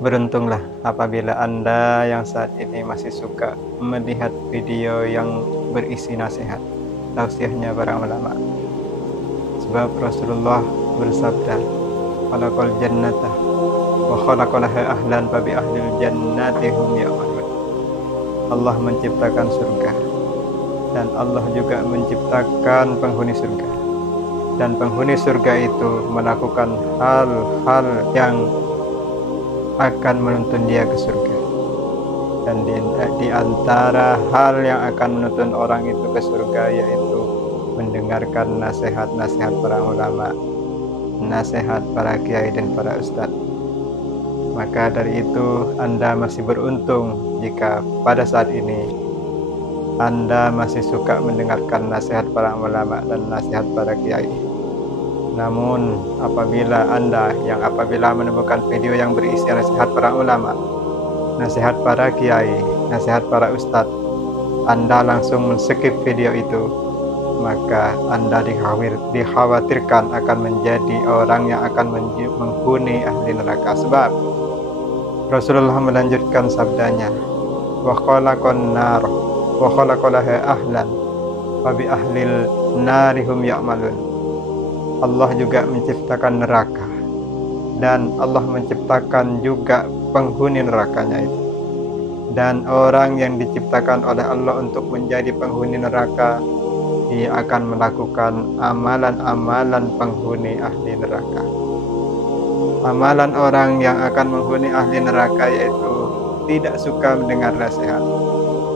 Beruntunglah apabila Anda yang saat ini masih suka melihat video yang berisi nasihat, tausiahnya para ulama. Sebab Rasulullah bersabda, "Khalaqal jannata wa khalaqalaha ahlan fa bi ahlil jannati hum ya'malun." Allah menciptakan surga dan Allah juga menciptakan penghuni surga. Dan penghuni surga itu melakukan hal-hal yang akan menuntun dia ke surga. Dan di antara hal yang akan menuntun orang itu ke surga yaitu mendengarkan nasihat-nasihat para ulama, nasihat para kiai dan para ustadz. Maka dari itu Anda masih beruntung jika pada saat ini Anda masih suka mendengarkan nasihat para ulama dan nasihat para kiai. Namun apabila menemukan video yang berisi nasihat para ulama, nasihat para kiai, nasihat para ustadz, Anda langsung men-skip video itu, maka Anda dikhawatirkan akan menjadi orang yang akan menghuni ahli neraka. Sebab Rasulullah melanjutkan sabdanya, wa khalaqan nar wa khalaqalaha ahlan wa bi ahlil narihum ya'malun. Allah juga menciptakan neraka dan Allah menciptakan juga penghuni nerakanya itu. Dan orang yang diciptakan oleh Allah untuk menjadi penghuni neraka, dia akan melakukan amalan-amalan penghuni ahli neraka. Amalan orang yang akan menghuni ahli neraka yaitu tidak suka mendengar nasihat,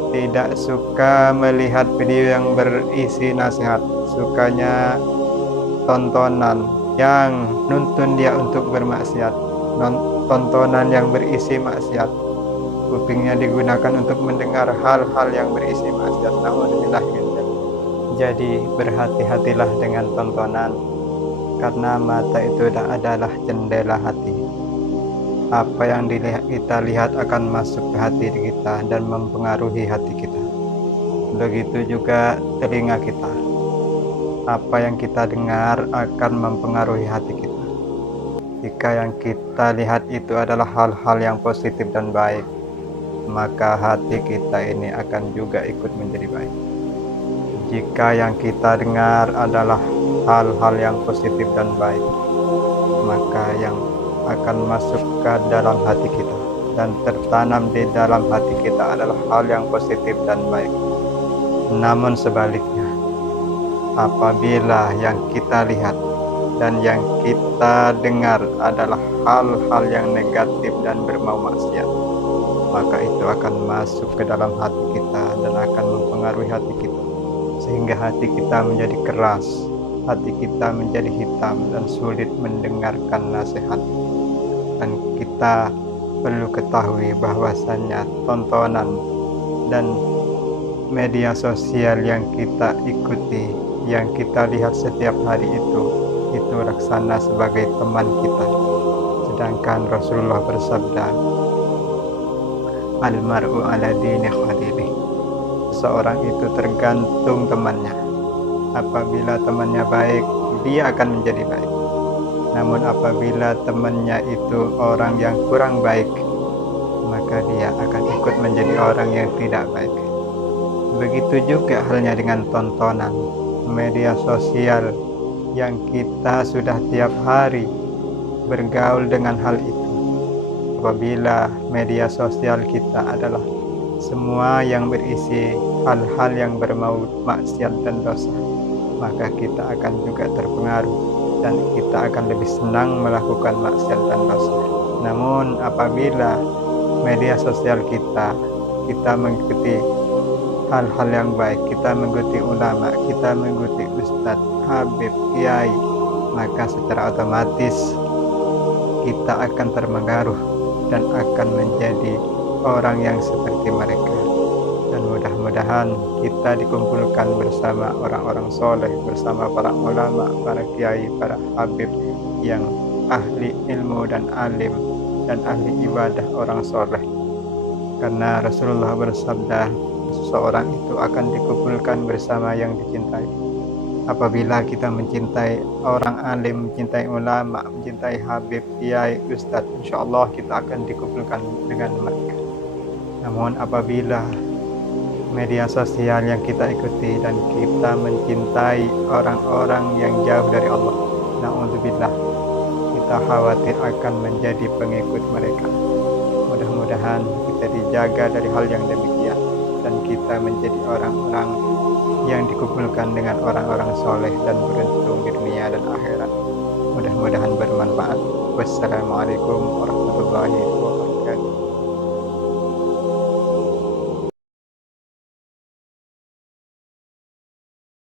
tidak suka melihat video yang berisi nasihat, sukanya tontonan yang nuntun dia untuk bermaksiat, tontonan yang berisi maksiat. Kupingnya digunakan untuk mendengar hal-hal yang berisi maksiat. Na'udzubillah min dzalik. Jadi berhati-hatilah dengan tontonan, karena mata itu adalah jendela hati. Apa yang kita lihat akan masuk ke hati kita dan mempengaruhi hati kita. Begitu juga telinga kita. Apa yang kita dengar akan mempengaruhi hati kita. Jika yang kita lihat itu adalah hal-hal yang positif dan baik, maka hati kita ini akan juga ikut menjadi baik. Jika yang kita dengar adalah hal-hal yang positif dan baik, maka yang akan masuk ke dalam hati kita dan tertanam di dalam hati kita adalah hal yang positif dan baik. Namun sebaliknya, apabila yang kita lihat dan yang kita dengar adalah hal-hal yang negatif dan berbau maksiat, maka itu akan masuk ke dalam hati kita dan akan mempengaruhi hati kita, sehingga hati kita menjadi keras, hati kita menjadi hitam dan sulit mendengarkan nasihat. Dan kita perlu ketahui bahwasannya tontonan dan media sosial yang kita ikuti, yang kita lihat setiap hari itu laksana sebagai teman kita. Sedangkan Rasulullah bersabda, "Al-mar'u ala dini khalilih." Seorang itu tergantung temannya. Apabila temannya baik, dia akan menjadi baik. Namun apabila temannya itu orang yang kurang baik, maka dia akan ikut menjadi orang yang tidak baik. Begitu juga halnya dengan tontonan media sosial yang kita sudah tiap hari bergaul dengan hal itu. Apabila media sosial kita adalah semua yang berisi hal-hal yang berbau maksiat dan dosa, maka kita akan juga terpengaruh dan kita akan lebih senang melakukan maksiat dan dosa. Namun apabila media sosial kita mengikuti hal-hal yang baik, kita mengikuti ulama, kita mengikuti ustadz, habib, kiai, maka secara otomatis kita akan terpengaruh dan akan menjadi orang yang seperti mereka. Dan mudah-mudahan kita dikumpulkan bersama orang-orang soleh, bersama para ulama, para kiai, para habib yang ahli ilmu dan alim dan ahli ibadah orang soleh. Karena Rasulullah bersabda, seseorang itu akan dikumpulkan bersama yang dicintai. Apabila kita mencintai orang alim, mencintai ulama, mencintai habib, kiai, ustadz, insyaallah kita akan dikumpulkan dengan mereka. Namun apabila media sosial yang kita ikuti dan kita mencintai orang-orang yang jauh dari Allah, na'udzubillah, kita khawatir akan menjadi pengikut mereka. Mudah-mudahan kita dijaga dari hal yang demikian dan kita menjadi orang-orang yang dikumpulkan dengan orang-orang soleh dan beruntung di dunia dan akhirat. Mudah-mudahan bermanfaat. Wassalamualaikum warahmatullahi wabarakatuh.